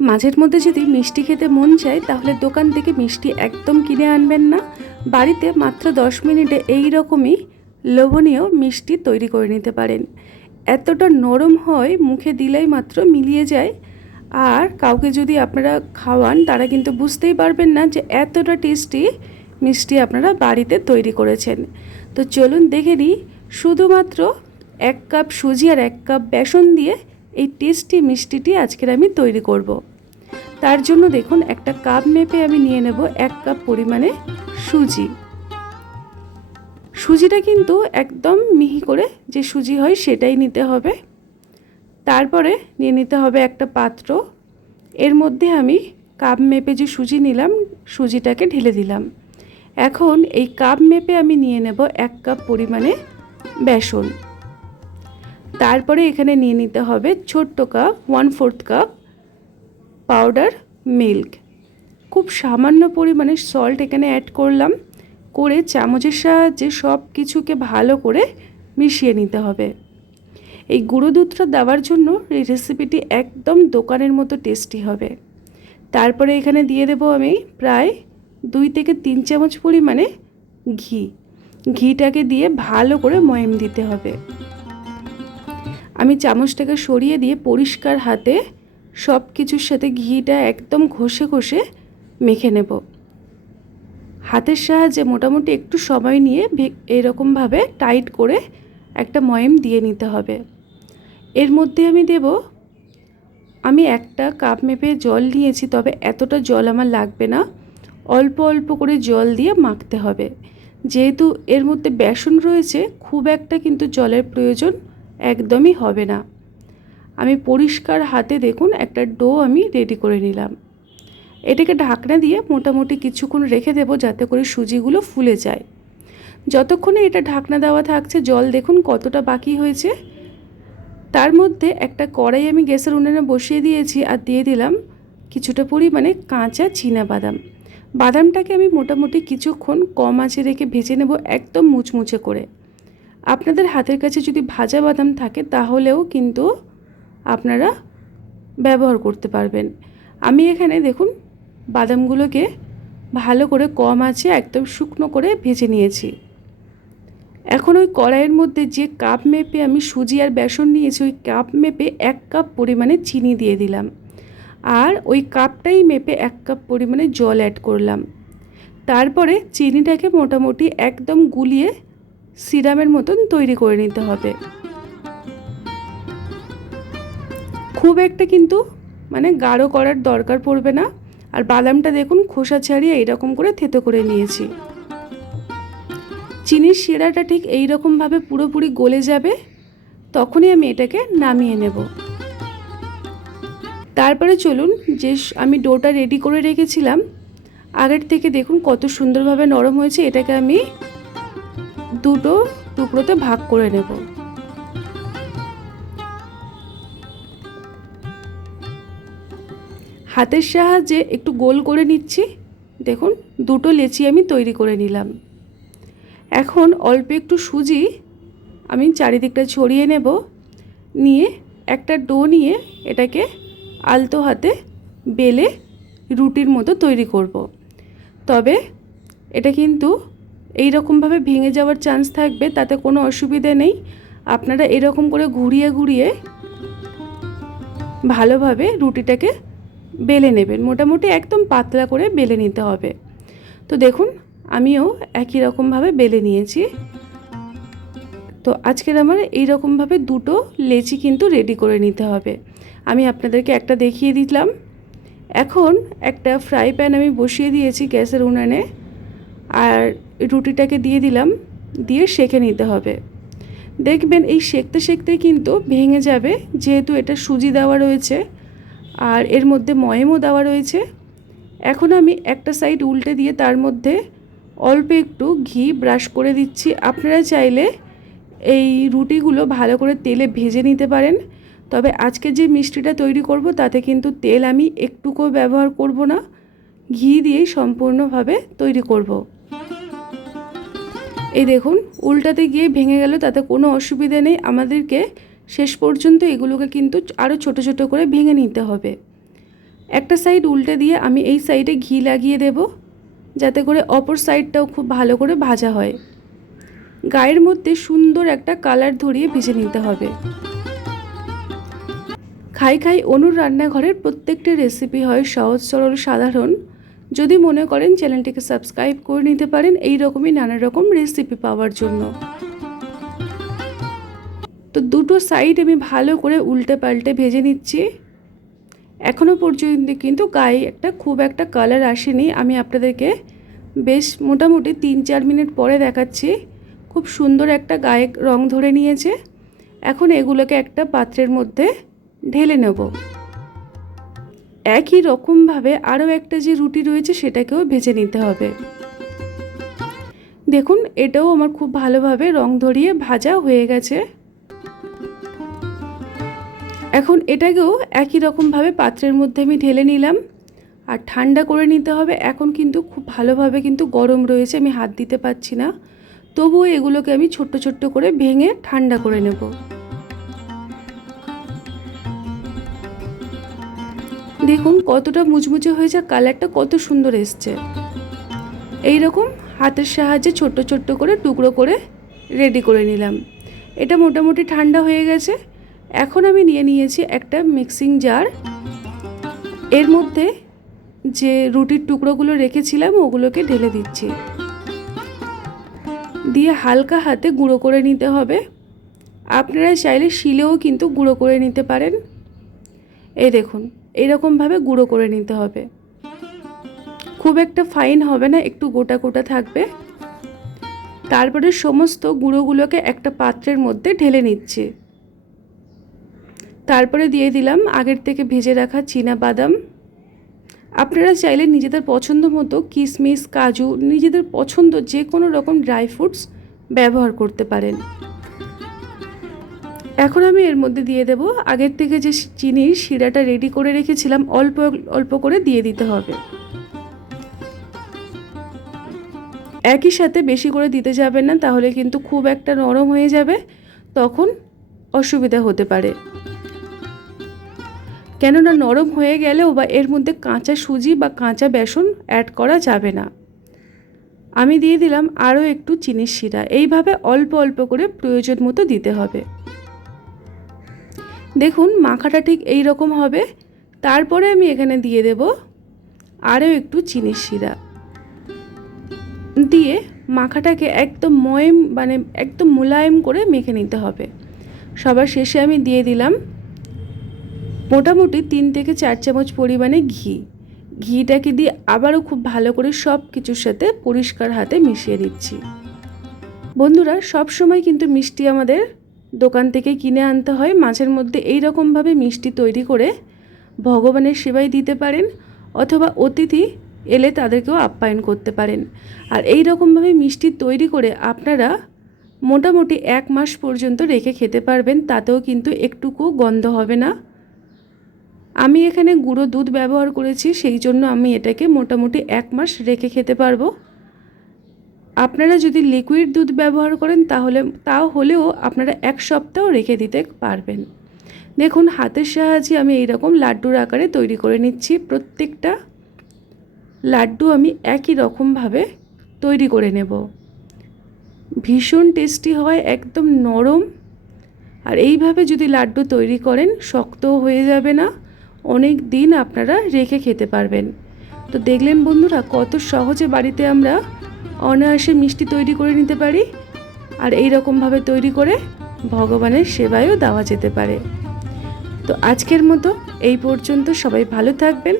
মাঝের মধ্যে যদি মিষ্টি খেতে মন চায় তাহলে দোকান থেকে মিষ্টি একদম কিনে আনবেন না, বাড়িতে মাত্র 10 মিনিটে এই রকমই লোভনীয় মিষ্টি তৈরি করে নিতে পারেন। এতটা নরম হয়, মুখে দিলেই মাত্র মিলিয়ে যায়। আর কাউকে যদি আপনারা খাওয়ান তারা কিন্তু বুঝতেই পারবেন না যে এতটা টেস্টি মিষ্টি আপনারা বাড়িতে তৈরি করেছেন। তো চলুন দেখে নিই, শুধুমাত্র 1 কাপ সুজি আর 1 কাপ বেসন দিয়ে এই টেস্টি মিষ্টিটি আজকের আমি তৈরি করব। তার জন্য দেখুন একটা কাপ মেপে আমি নিয়ে নেব 1 কাপ পরিমাণে সুজি। সুজিটা কিন্তু একদম মিহি করে যে সুজি হয় সেটাই নিতে হবে। তারপরে নিয়ে নিতে হবে একটা পাত্র, এর মধ্যে আমি কাপ মেপে যে সুজি নিলাম সুজিটাকে ঢেলে দিলাম। এখন এই কাপ মেপে আমি নিয়ে নেব 1 কাপ পরিমাণে বেসন। তারপরে এখানে নিয়ে নিতে হবে ছোট্ট কাপ 1/4 কাপ পাউডার মিল্ক। খুব সামান্য পরিমাণে সল্ট এখানে অ্যাড করলাম, করে চামচের সাহায্যে সব কিছুকে ভালো করে মিশিয়ে নিতে হবে। এই গুঁড়ো দুধটা দেওয়ার জন্য এই রেসিপিটি একদম দোকানের মতো টেস্টি হবে। তারপরে এখানে দিয়ে দেব আমি প্রায় 2 থেকে 3 চামচ পরিমাণে ঘি। ঘিটাকে দিয়ে ভালো করে ময়াম দিতে হবে। আমি চামচটাকে সরিয়ে দিয়ে পরিষ্কার হাতে সব কিছুর সাথে ঘিটা একদম ঘষে ঘষে মেখে নেব। হাতের সাহায্যে মোটামুটি একটু সময় নিয়ে এরকমভাবে টাইট করে একটা ময়াম দিয়ে নিতে হবে। এর মধ্যে আমি দেব, আমি একটা কাপ মেপে জল নিয়েছি, তবে এতটা জল আমার লাগবে না, অল্প অল্প করে জল দিয়ে মাখতে হবে। যেহেতু এর মধ্যে বেসন রয়েছে খুব একটা কিন্তু জলের প্রয়োজন একদমই হবে না। আমি পরিষ্কার হাতে দেখুন একটা ডো আমি রেডি করে নিলাম। এটাকে ঢাকনা দিয়ে মোটামুটি কিছুক্ষণ রেখে দেব যাতে করে সুজিগুলো ফুলে যায়। যতক্ষণে এটা ঢাকনা দেওয়া থাকছে জল দেখুন কতটা বাকি হয়েছে। তার মধ্যে একটা কড়াই আমি গ্যাসের উনুনে বসিয়ে দিয়েছি আর দিয়ে দিলাম কিছুটা পরিমাণে কাঁচা বাদাম। বাদামটাকে আমি মোটামুটি কিছুক্ষণ কম আঁচে রেখে ভেজে নেব একদম মুচমুচে করে। আপনাদের হাতের কাছে যদি ভাজা বাদাম থাকে তাহলেও কিন্তু আপনারা ব্যবহার করতে পারবেন। আমি এখানে দেখুন বাদামগুলোকে ভালো করে কম আঁচে একদম শুকনো করে ভেজে নিয়েছি। এখন ওই কড়াইয়ের মধ্যে যে কাপ মেপে আমি সুজি আর বেসন নিয়েছি ওই কাপ মেপে 1 কাপ পরিমাণে চিনি দিয়ে দিলাম, আর ওই কাপটাই মেপে 1 কাপ পরিমাণে জল অ্যাড করলাম। তারপরে চিনিটাকে মোটামুটি একদম গুলিয়ে সিরামের মতন তৈরি করে নিতে হবে। খুব একটা কিন্তু গাঢ় করার দরকার পড়বে না। আর বাদামটা দেখুন খোসা ছাড়িয়ে এইরকম করে থেতো করে নিয়েছি। চিনির শিরাটা ঠিক এই রকমভাবে পুরোপুরি গলে যাবে, তখনই আমি এটাকে নামিয়ে নেব। তারপরে চলুন, যে আমি ডোটা রেডি করে রেখেছিলাম আগের থেকে দেখুন কত সুন্দরভাবে নরম হয়েছে, এটাকে আমি দুটো টুকরোতে ভাগ করে নেব। হাতের সাহায্যে একটু গোল করে নিচ্ছি। দেখুন দুটো লেচি আমি তৈরি করে নিলাম। এখন অল্প একটু সুজি আমি চারিদিকটা ছড়িয়ে নেব, নিয়ে একটা ডো নিয়ে এটাকে আলতো হাতে বেলে রুটির মতো তৈরি করব। তবে এটা কিন্তু এই রকমভাবে ভেঙে যাওয়ার চান্স থাকবে, তাতে কোনো অসুবিধা নেই। আপনারা এরকম করে ঘুরিয়ে ঘুরিয়ে ভালোভাবে রুটিটাকে বেলে নেবেন, মোটামুটি একদম পাতলা করে বেলে নিতে হবে। তো দেখুন আমিও একই রকমভাবে বেলে নিয়েছি। তো আজকের আমার এই রকমভাবে দুটো লেচি কিন্তু রেডি করে নিতে হবে। আমি আপনাদেরকে একটা দেখিয়ে দিলাম। এখন একটা ফ্রাই প্যান আমি বসিয়ে দিয়েছি গ্যাসের উনুনে, আর রুটিটাকে দিয়ে দিলাম, দিয়ে সেঁকে নিতে হবে। দেখবেন এই সেঁকতে সেঁকতেই কিন্তু ভেঙে যাবে, যেহেতু এটা সুজি দেওয়া রয়েছে আর এর মধ্যে ময়ামও দেওয়া রয়েছে। এখন আমি একটা সাইড উল্টে দিয়ে তার মধ্যে অল্প একটু ঘি ব্রাশ করে দিচ্ছি। আপনারা চাইলে এই রুটিগুলো ভালো করে তেলে ভেজে নিতে পারেন, তবে আজকে যে মিষ্টিটা তৈরি করব তাতে কিন্তু তেল আমি একটুকুও ব্যবহার করব না, ঘি দিয়েই সম্পূর্ণভাবে তৈরি করব। এই দেখুন উল্টাতে গিয়ে ভেঙে গেল, তাতে কোনো অসুবিধা নেই। আমাদেরকে শেষ পর্যন্ত এগুলোকে কিন্তু আরও ছোট ছোট করে ভেঙে নিতে হবে। একটা সাইড উল্টে দিয়ে আমি এই সাইডে ঘি লাগিয়ে দেব, যাতে করে অপর সাইডটাও খুব ভালো করে ভাজা হয়। গায়ের মধ্যে সুন্দর একটা কালার ধরিয়ে ভেজে নিতে হবে। খাই খাই অনুর রান্নাঘরের প্রত্যেকটি রেসিপি হয় সহজ সরল সাধারণ। যদি মনে করেন চ্যানেলটিকে সাবস্ক্রাইব করে নিতে পারেন এই রকমই নানা রকম রেসিপি পাওয়ার জন্য। তো দুটো সাইড আমি ভালো করে উল্টে পাল্টে ভেজে নিচ্ছি। এখনও পর্যন্ত কিন্তু গায়ে খুব একটা কালার আসেনি। আমি আপনাদেরকে বেশ মোটামুটি 3-4 মিনিট পরে দেখাচ্ছি খুব সুন্দর একটা গায়ে রং ধরে নিয়েছে। এখন এগুলোকে একটা পাত্রের মধ্যে ঢেলে নেব। একই রকমভাবে আরও একটা যে রুটি রয়েছে সেটাকেও ভেজে নিতে হবে। দেখুন এটাও আমার খুব ভালোভাবে রং ধরিয়ে ভাজা হয়ে গেছে। এখন এটাকেও একই রকমভাবে পাত্রের মধ্যে আমি ঢেলে নিলাম আর ঠান্ডা করে নিতে হবে। এখন কিন্তু খুব ভালোভাবে কিন্তু গরম রয়েছে, আমি হাত দিতে পারছি না। তবুও এগুলোকে আমি ছোট্ট ছোট্ট করে ভেঙে ঠান্ডা করে নেব। দেখুন কতটা মুচমুচে হয়েছে, কালারটা কত সুন্দর এসছে। এই রকম হাতের সাহায্যে ছোট্ট ছোট্ট করে টুকরো করে রেডি করে নিলাম। এটা মোটামুটি ঠান্ডা হয়ে গেছে। এখন আমি নিয়ে নিয়েছি একটা মিক্সিং জার। এর মধ্যে যে রুটির টুকরোগুলো রেখেছিলাম ওগুলোকে ঢেলে দিচ্ছি, দিয়ে হালকা হাতে গুঁড়ো করে নিতে হবে। আপনারা চাইলে শিলেও কিন্তু গুঁড়ো করে নিতে পারেন। এই দেখুন এইরকমভাবে গুঁড়ো করে নিতে হবে, খুব একটা ফাইন হবে না, একটু গোটা গোটা থাকবে। তারপরে সমস্ত গুঁড়োগুলোকে একটা পাত্রের মধ্যে ঢেলে নিচ্ছি। তারপরে দিয়ে দিলাম আগের থেকে ভেজে রাখা চীনা বাদাম। আপনারা চাইলে নিজেদের পছন্দ মতো কিশমিশ, কাজু, নিজেদের পছন্দ যে কোনো রকম ড্রাই ফ্রুটস ব্যবহার করতে পারেন। এখন আমি এর মধ্যে দিয়ে দেব আগের থেকে যে চিনির শিরাটা রেডি করে রেখেছিলাম, অল্প অল্প করে দিয়ে দিতে হবে। একই সাথে বেশি করে দিতে যাবেন না, তাহলে কিন্তু খুব একটা নরম হয়ে যাবে, তখন অসুবিধা হতে পারে। কেননা নরম হয়ে গেলেও বা এর মধ্যে কাঁচা সুজি বা কাঁচা বেসন অ্যাড করা যাবে না। আমি দিয়ে দিলাম আরও একটু চিনির শিরা। এইভাবে অল্প অল্প করে প্রয়োজন মতো দিতে হবে। দেখুন মাখাটা ঠিক এই রকম হবে। তারপরে আমি এখানে দিয়ে দেব আরও একটু চিনির শিরা, দিয়ে মাখাটাকে একদম ময়ম একদম মোলায়েম করে মেখে নিতে হবে। সবার শেষে আমি দিয়ে দিলাম মোটামুটি 3 থেকে 4 চামচ পরিমাণে ঘি। ঘিটাকে দিয়ে আবারও খুব ভালো করে সব কিছুর সাথে পরিষ্কার হাতে মিশিয়ে দিচ্ছি। বন্ধুরা সব সময় কিন্তু মিষ্টি আমাদের দোকান থেকে কিনে আনতে হয়। মাঝের মধ্যে এই রকমভাবে মিষ্টি তৈরি করে ভগবানের সেবায় দিতে পারেন, অথবা অতিথি এলে তাদেরকেও আপ্যায়ন করতে পারেন। আর এই রকমভাবে মিষ্টি তৈরি করে আপনারা মোটামুটি 1 মাস পর্যন্ত রেখে খেতে পারবেন, তাতেও কিন্তু একটুকু গন্ধ হবে না। আমি এখানে গুঁড়ো দুধ ব্যবহার করেছি, সেই জন্য আমি এটাকে মোটামুটি 1 মাস রেখে খেতে পারবো। আপনারা যদি লিকুইড দুধ ব্যবহার করেন তাও হলেও আপনারা 1 সপ্তাহ রেখে দিতে পারবেন। দেখুন হাতের সাহায্যে আমি এইরকম লাড্ডুর আকারে তৈরি করে নিচ্ছি। প্রত্যেকটা লাড্ডু আমি একই রকমভাবে তৈরি করে নেব। ভীষণ টেস্টি হয়, একদম নরম। আর এইভাবে যদি লাড্ডু তৈরি করেন শক্তও হয়ে যাবে না, অনেক দিন আপনারা রেখে খেতে পারবেন। তো দেখলেন বন্ধুরা কত সহজে বাড়িতে আমরা অনায়াসে মিষ্টি তৈরি করে নিতে পারি, আর এই রকমভাবে তৈরি করে ভগবানের সেবায়ও দেওয়া যেতে পারে। তো আজকের মতো এই পর্যন্ত। সবাই ভালো থাকবেন।